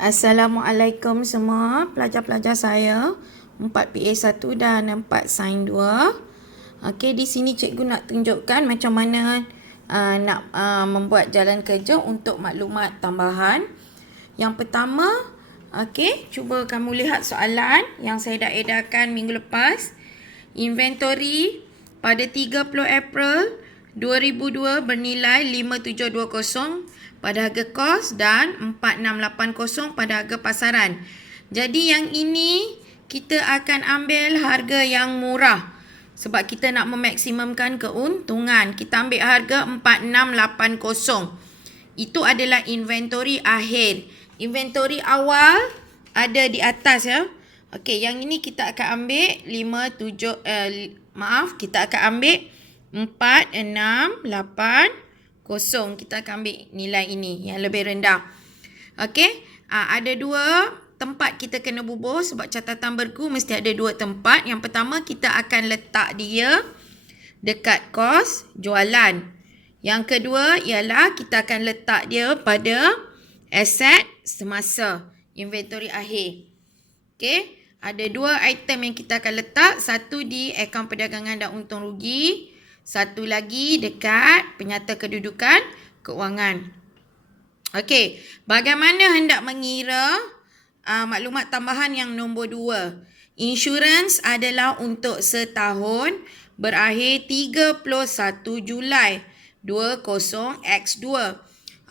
Assalamualaikum semua pelajar-pelajar saya 4PA1 dan 4 Sains 2. Okey, di sini cikgu nak tunjukkan macam mana nak membuat jalan kerja untuk maklumat tambahan. Yang pertama, okey, cuba kamu lihat soalan yang saya dah edarkan minggu lepas. Inventory pada 30 April 2002 bernilai 5720 pada harga kos dan 4680 pada harga pasaran. Jadi yang ini kita akan ambil harga yang murah sebab kita nak memaksimumkan keuntungan. Kita ambil harga 4680. Itu adalah inventory akhir. Inventory awal ada di atas ya. Okey, yang ini kita akan ambil kita akan ambil 4680. Kita akan ambil nilai ini yang lebih rendah. Okey, ada dua tempat kita kena bubuh sebab catatan bergu mesti ada dua tempat. Yang pertama kita akan letak dia dekat kos jualan. Yang kedua ialah kita akan letak dia pada aset semasa, inventory akhir. Okey, ada dua item yang kita akan letak. Satu di akaun perdagangan dan untung rugi. Satu lagi dekat penyata kedudukan keuangan. Okey, bagaimana hendak mengira maklumat tambahan yang nombor 2? Insurans adalah untuk setahun berakhir 31 Julai 20X2.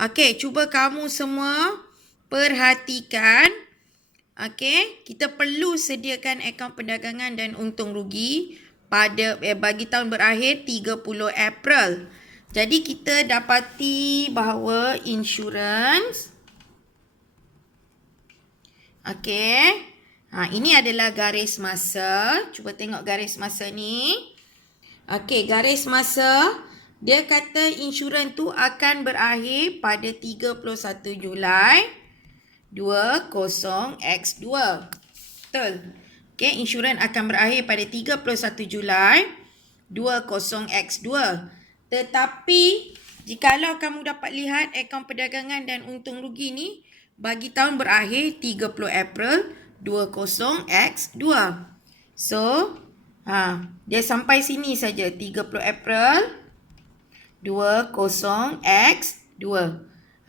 Okey, cuba kamu semua perhatikan. Okey, kita perlu sediakan akaun perdagangan dan untung rugi pada bagi tahun berakhir 30 April. Jadi kita dapati bahawa insurans, okey, ini adalah garis masa. Cuba tengok garis masa ni. Okey, garis masa dia kata insurans tu akan berakhir pada 31 Julai 20X2. Betul. Okey, insurans akan berakhir pada 31 Julai 20X2. Tetapi jikalau kamu dapat lihat akaun perdagangan dan untung rugi ni bagi tahun berakhir 30 April 20X2. So, dia sampai sini saja 30 April 20X2.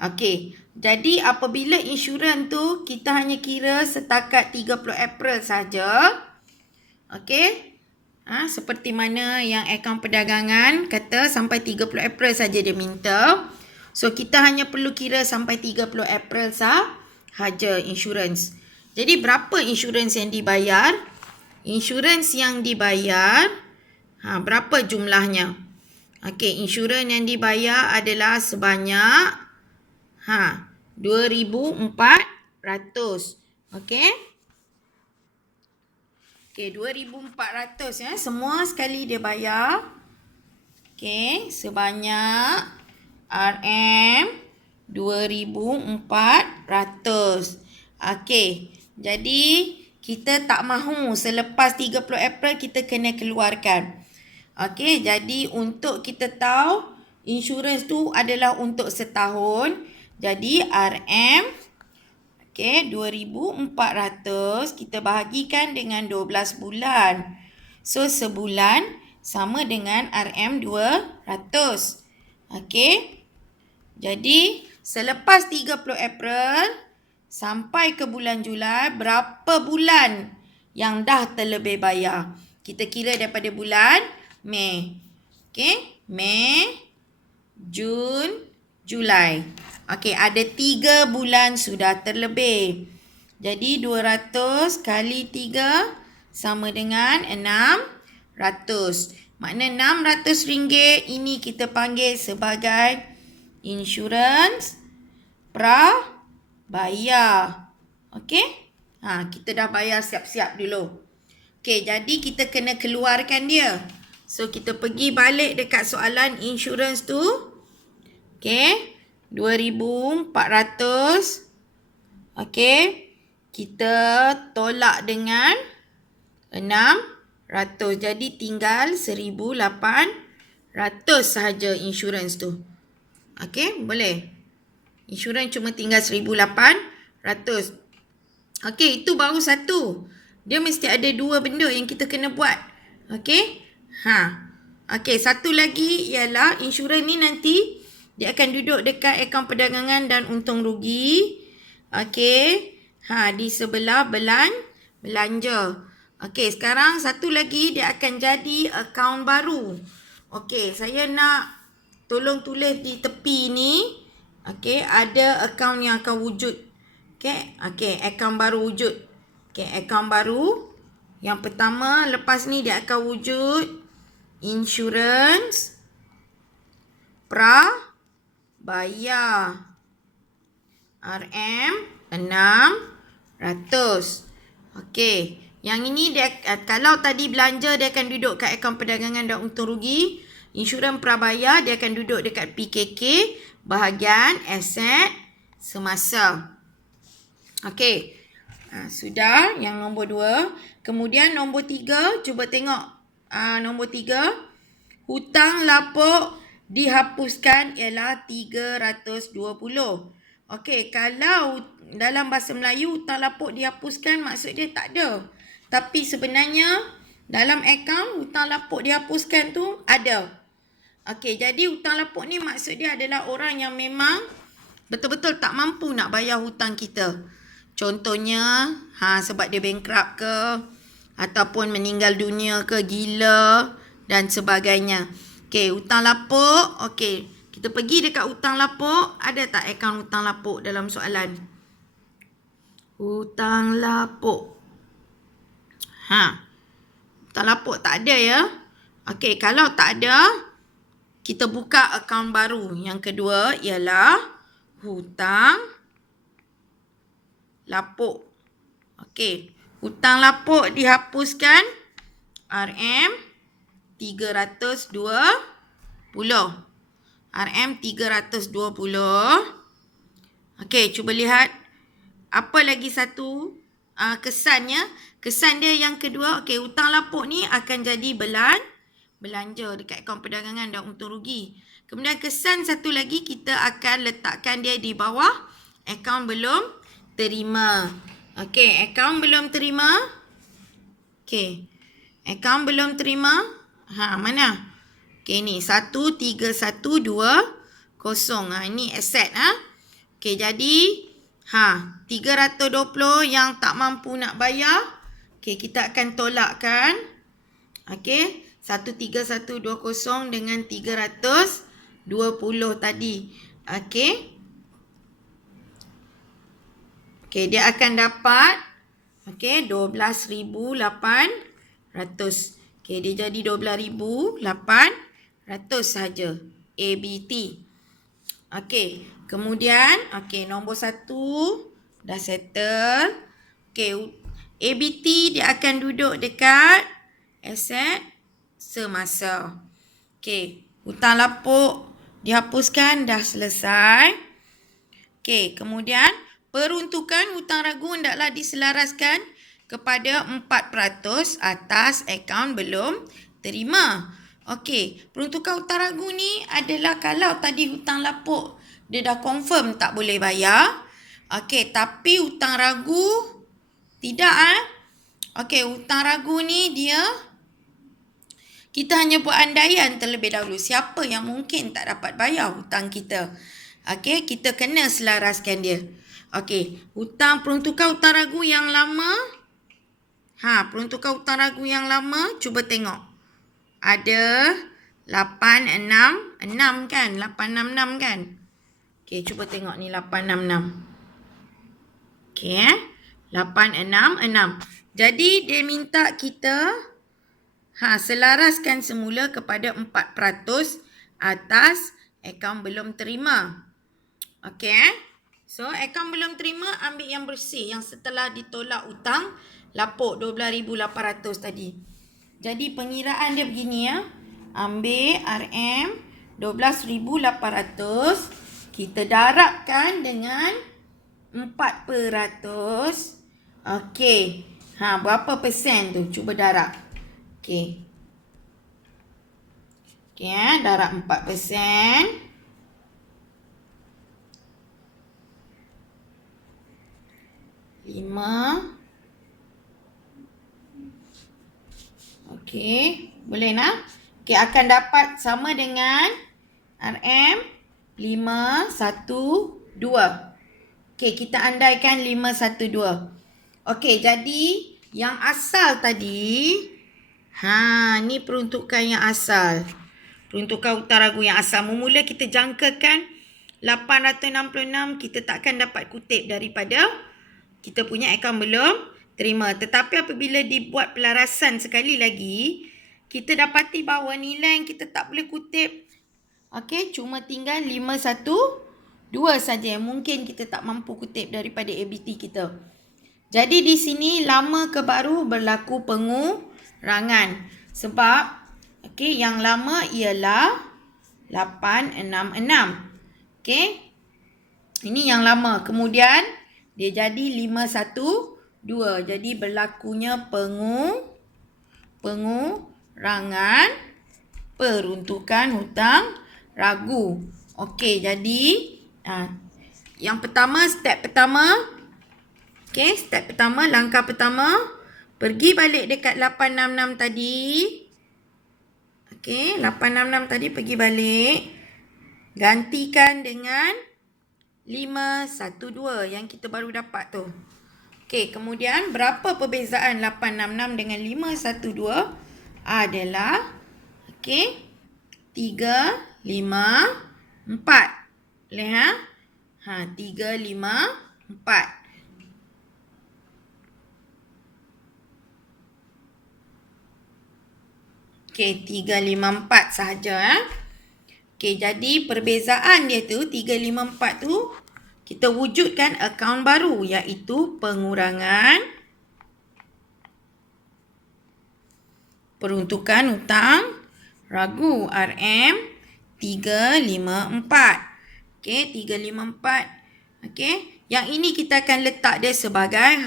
Okey, jadi apabila insurans tu kita hanya kira setakat 30 April saja. Okey. Seperti mana yang akaun perdagangan kata sampai 30 April saja dia minta. So kita hanya perlu kira sampai 30 April sahaja insurans. Jadi berapa insurans yang dibayar? Insurans yang dibayar berapa jumlahnya? Okey, insurans yang dibayar adalah sebanyak 2,400. Okey. Okey, 2,400 ya. Semua sekali dia bayar. Okey, sebanyak RM2,400. Okey. Jadi kita tak mahu selepas 30 April kita kena keluarkan. Okey, jadi untuk kita tahu insurans tu adalah untuk setahun. Jadi RM 2,400 kita bahagikan dengan 12 bulan. So sebulan sama dengan RM200. Okey. Jadi selepas 30 April sampai ke bulan Julai, berapa bulan yang dah terlebih bayar? Kita kira daripada bulan Mei. Okey, Mei, Jun, Julai. Okey, ada 3 bulan sudah terlebih. Jadi 200 kali 3 sama dengan 600. Makna RM600 ini kita panggil sebagai insurans prabayar. Okey? Kita dah bayar siap-siap dulu. Okey, jadi kita kena keluarkan dia. So kita pergi balik dekat soalan insurans tu. Okey. 2,400. Okey. Kita tolak dengan 600. Jadi tinggal 1,800 sahaja insurans tu. Okey, boleh. Insurans cuma tinggal 1,800. ratus. Okey, itu baru satu. Dia mesti ada dua benda yang kita kena buat. Okey. Okey, satu lagi ialah insurans ni nanti dia akan duduk dekat akaun perdagangan dan untung rugi. Okey. Di sebelah belanja. Okey, sekarang satu lagi dia akan jadi akaun baru. Okey, saya nak tolong tulis di tepi ni. Okey, ada akaun yang akan wujud. Okey, akaun baru wujud. Okey, akaun baru. Yang pertama, lepas ni dia akan wujud insurans prabayar. RM600. Okey, yang ini dia kalau tadi belanja dia akan duduk kat akaun perdagangan dan untung rugi. Insurans prabayar dia akan duduk dekat PKK bahagian aset semasa. Okey. Sudah yang nombor 2. Kemudian nombor 3, cuba tengok nombor 3. Hutang lapuk dihapuskan ialah 320. Okey, kalau dalam bahasa Melayu hutang lapuk dihapuskan maksud dia tak ada. Tapi sebenarnya dalam akaun hutang lapuk dihapuskan tu ada. Okey, jadi hutang lapuk ni maksud dia adalah orang yang memang betul-betul tak mampu nak bayar hutang kita. Contohnya, sebab dia bankrupt ke, ataupun meninggal dunia ke, gila dan sebagainya. Okey, hutang lapuk. Okey, kita pergi dekat hutang lapuk. Ada tak akaun hutang lapuk dalam soalan? Hutang lapuk. Hutang lapuk tak ada ya. Okey, kalau tak ada, kita buka akaun baru. Yang kedua ialah hutang lapuk. Okey, hutang lapuk dihapuskan RM320. RM320. Okey, cuba lihat. Apa lagi satu kesannya? Kesan dia yang kedua, okey, hutang lapuk ni akan jadi belanja dekat akaun perdagangan dan untung rugi. Kemudian kesan satu lagi, kita akan letakkan dia di bawah akaun belum terima. Okey, akaun belum terima. Okey, akaun belum terima. Mana? Okey, ni 13120. Ini aset. Okey, jadi 320 yang tak mampu nak bayar. Okey, kita akan tolakkan. Okey, 13120 dengan 320 tadi. Okey. Okey, dia akan dapat 12,800. Okey, dia jadi 12,800 saja. ABT. Okey, kemudian nombor 1 dah settle. Okey, ABT dia akan duduk dekat aset semasa. Okey, hutang lapuk dihapuskan, dah selesai. Okey, kemudian peruntukan hutang ragu hendaklah diselaraskan kepada 4% atas akaun belum terima. Okey, peruntukan hutang ragu ni adalah kalau tadi hutang lapuk dia dah confirm tak boleh bayar. Okey, tapi hutang ragu tidak. Okey, hutang ragu ni kita hanya buat andaian terlebih dahulu. Siapa yang mungkin tak dapat bayar hutang kita. Okey, kita kena selaraskan dia. Okey, peruntukan hutang ragu yang lama. Peruntukan hutang ragu yang lama, cuba tengok. Ada 866 kan? 866 kan? Okey, cuba tengok ni 866. Okey, 866. Jadi, dia minta kita selaraskan semula kepada 4% atas akaun belum terima. Okey. So, akaun belum terima, ambil yang bersih. Yang setelah ditolak hutang lapuk 12,800 tadi. Jadi, pengiraan dia begini ya. Ambil RM 12,800. Kita darabkan dengan 4%. Okey. Berapa persen tu? Cuba darab. Okey. Okey, darab 4%. Okey, boleh nak? Okey, akan dapat sama dengan RM 512. Okey, kita andaikan 512. Okey, jadi yang asal tadi, ni peruntukan yang asal. Peruntukan hutang ragu yang asal. Memula kita jangkakan 866, kita takkan dapat kutip daripada kita punya akaun belum terima. Tetapi apabila dibuat pelarasan sekali lagi, kita dapati bahawa nilai yang kita tak boleh kutip, okey, cuma tinggal 512 saja yang mungkin kita tak mampu kutip daripada ABT kita. Jadi di sini lama ke baru berlaku pengurangan. Sebab okey, yang lama ialah 866. Okey. Ini yang lama. Kemudian dia jadi 512. Jadi berlakunya pengurangan peruntukan hutang ragu. Okey, jadi yang pertama, step pertama. Okey, step pertama, langkah pertama, pergi balik dekat 866 tadi. Okey, 866 tadi pergi balik. Gantikan dengan 512 yang kita baru dapat tu. Okey, kemudian berapa perbezaan 866 dengan 512? Adalah okey, 354. Boleh 354. Okey, 354 sahaja. Okey, jadi perbezaan dia tu, 354 tu, kita wujudkan akaun baru, iaitu pengurangan peruntukan hutang ragu RM 354. Okey, 354. Okey, yang ini kita akan letak dia sebagai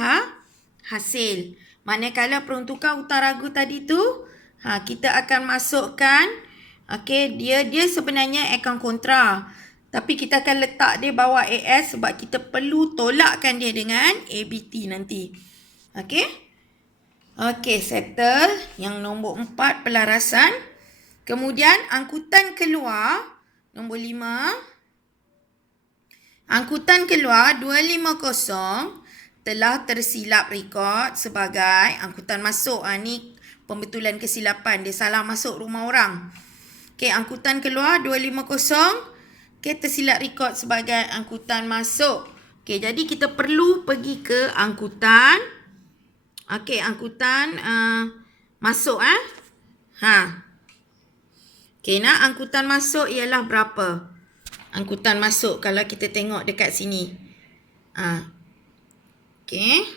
hasil. Manakala peruntukan hutang ragu tadi tu, kita akan masukkan, okey, dia sebenarnya akaun kontra. Tapi kita akan letak dia bawah AS sebab kita perlu tolakkan dia dengan ABT nanti. Okey. Okey, settle yang nombor 4 pelarasan. Kemudian angkutan keluar nombor 5. Angkutan keluar 250 telah tersilap rekod sebagai angkutan masuk. Ni pembetulan kesilapan, dia salah masuk rumah orang. Okey, angkutan keluar 250. Okey, tersilap rekod sebagai angkutan masuk. Okey, jadi kita perlu pergi ke angkutan. Okey, angkutan masuk Okey, angkutan masuk ialah berapa? Angkutan masuk kalau kita tengok dekat sini. Okey.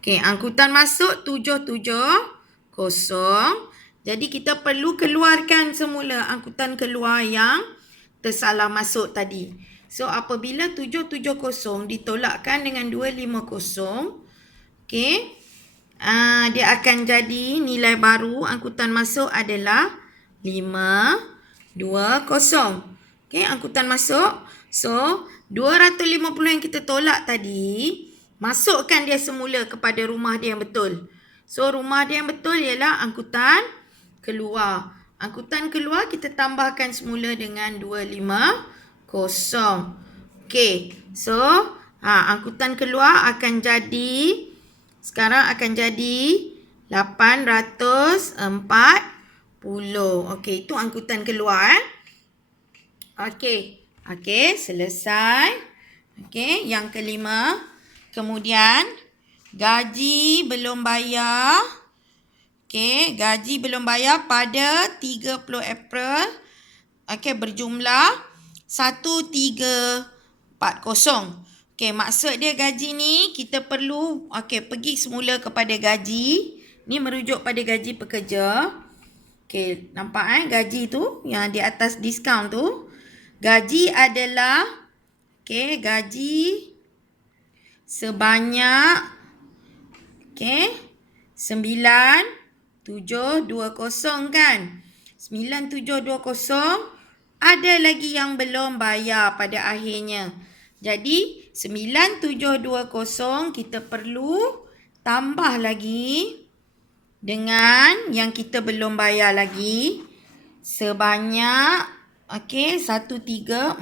Okey, angkutan masuk 770. Jadi kita perlu keluarkan semula angkutan keluar yang tersalah masuk tadi. So apabila 770 ditolakkan dengan 250, okey, dia akan jadi nilai baru angkutan masuk adalah 520. Okey, angkutan masuk. So 250 yang kita tolak tadi, masukkan dia semula kepada rumah dia yang betul. So rumah dia yang betul ialah angkutan keluar. Angkutan keluar kita tambahkan semula dengan 250. Okey. So, angkutan keluar akan jadi, sekarang akan jadi 840. Okey, itu angkutan keluar. Okey. Okey, selesai. Okey, yang kelima. Kemudian, gaji belum bayar. Okey, gaji belum bayar pada 30 April. Okey, berjumlah 1340. Okey, maksud dia gaji ni kita perlu pergi semula kepada gaji. Ni merujuk pada gaji pekerja. Okey, nampak gaji tu yang di atas diskaun tu. Gaji adalah gaji sebanyak 9720 kan. 9720 ada lagi yang belum bayar pada akhirnya. Jadi 9720 kita perlu tambah lagi dengan yang kita belum bayar lagi sebanyak 1340.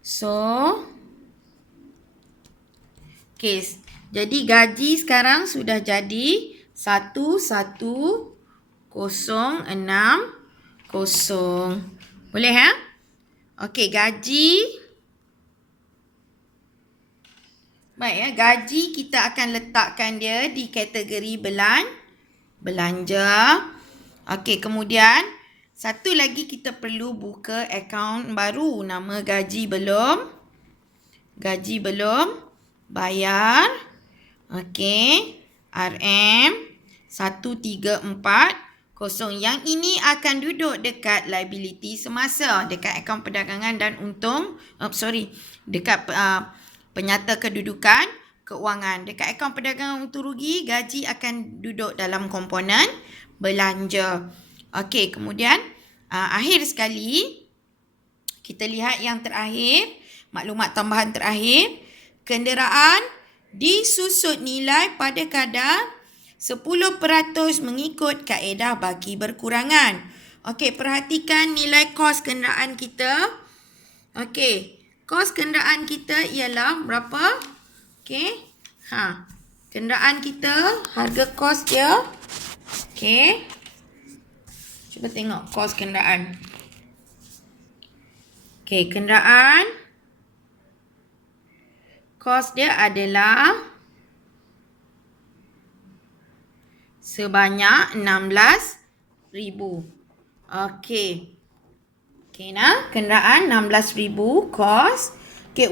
So jadi gaji sekarang sudah jadi 1160. Boleh ha? Gaji. Baik ya, gaji kita akan letakkan dia di kategori belanja. Kemudian satu lagi kita perlu buka akaun baru, nama gaji belum bayar. RM 1340. Yang ini akan duduk dekat liability semasa, dekat akaun perdagangan dan untung. Dekat penyata kedudukan keuangan. Dekat akaun perdagangan untung rugi, gaji akan duduk dalam komponen belanja. Kemudian akhir sekali kita lihat yang terakhir, maklumat tambahan terakhir. Kenderaan disusut nilai pada kadar 10% mengikut kaedah bagi berkurangan. Perhatikan nilai kos kenderaan kita. Kos kenderaan kita ialah berapa? Kenderaan kita, harga kos dia. Cuba tengok kos kenderaan. Kenderaan. Kos dia adalah sebanyak 16,000. Kenderaan 16,000 kos.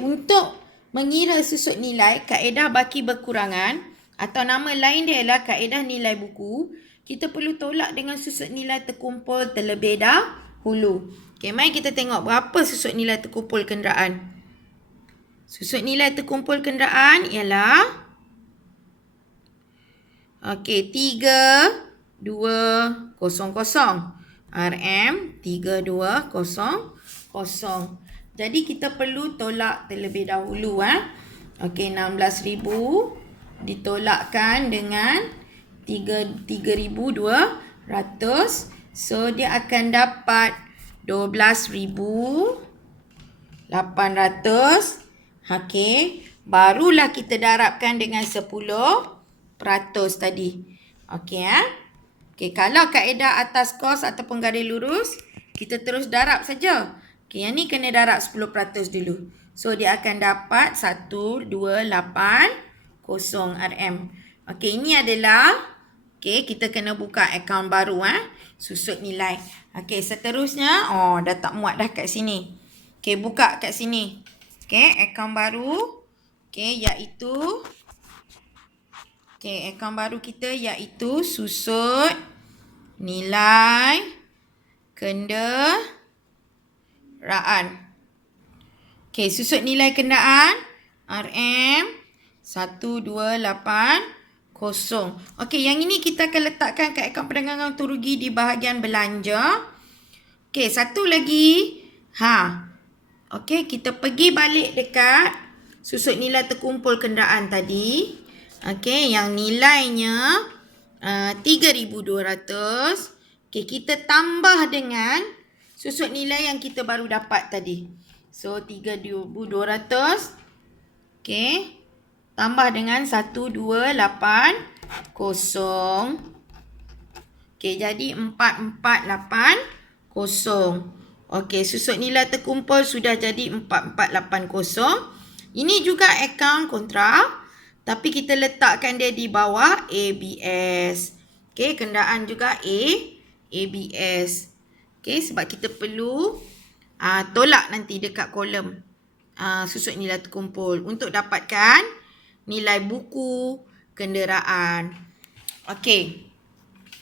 Untuk mengira susut nilai, kaedah baki berkurangan atau nama lain dia adalah kaedah nilai buku, kita perlu tolak dengan susut nilai terkumpul terlebih dahulu. Mari kita tengok berapa susut nilai terkumpul kenderaan. Susut nilai terkumpul kenderaan ialah 3200. RM 3200. Jadi kita perlu tolak terlebih dahulu. 16,000 ditolakkan dengan 3,200. So dia akan dapat 12,800. Barulah kita darabkan dengan 10% tadi. Kalau kaedah atas kos ataupun garis lurus, kita terus darab saja. Yang ni kena darab 10% dulu. So dia akan dapat 1280 RM. Ini adalah kita kena buka akaun baru. Susut nilai. Seterusnya, dah tak muat dah kat sini. Buka kat sini. Akaun baru. Iaitu akaun baru kita iaitu susut nilai kenderaan. Susut nilai kenderaan RM 1280. Yang ini kita akan letakkan kat akaun perdagangan untung rugi di bahagian belanja. Satu lagi. Kita pergi balik dekat susut nilai terkumpul kenderaan tadi. Yang nilainya 3,200. Kita tambah dengan susut nilai yang kita baru dapat tadi. So 3,200. Tambah dengan 1280. Jadi 4480. Susut nilai terkumpul sudah jadi 4480. Ini juga akaun kontrak, tapi kita letakkan dia di bawah ABS. Kenderaan juga ABS. Sebab kita perlu tolak nanti dekat kolom susut nilai terkumpul untuk dapatkan nilai buku kenderaan.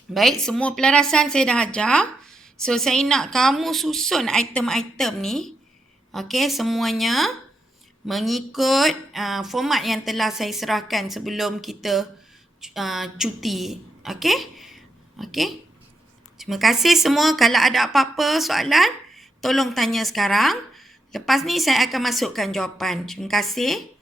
Baik, semua pelarasan saya dah ajar. So, saya nak kamu susun item-item ni. Semuanya mengikut format yang telah saya serahkan sebelum kita cuti. Terima kasih semua. Kalau ada apa-apa soalan, tolong tanya sekarang. Lepas ni saya akan masukkan jawapan. Terima kasih.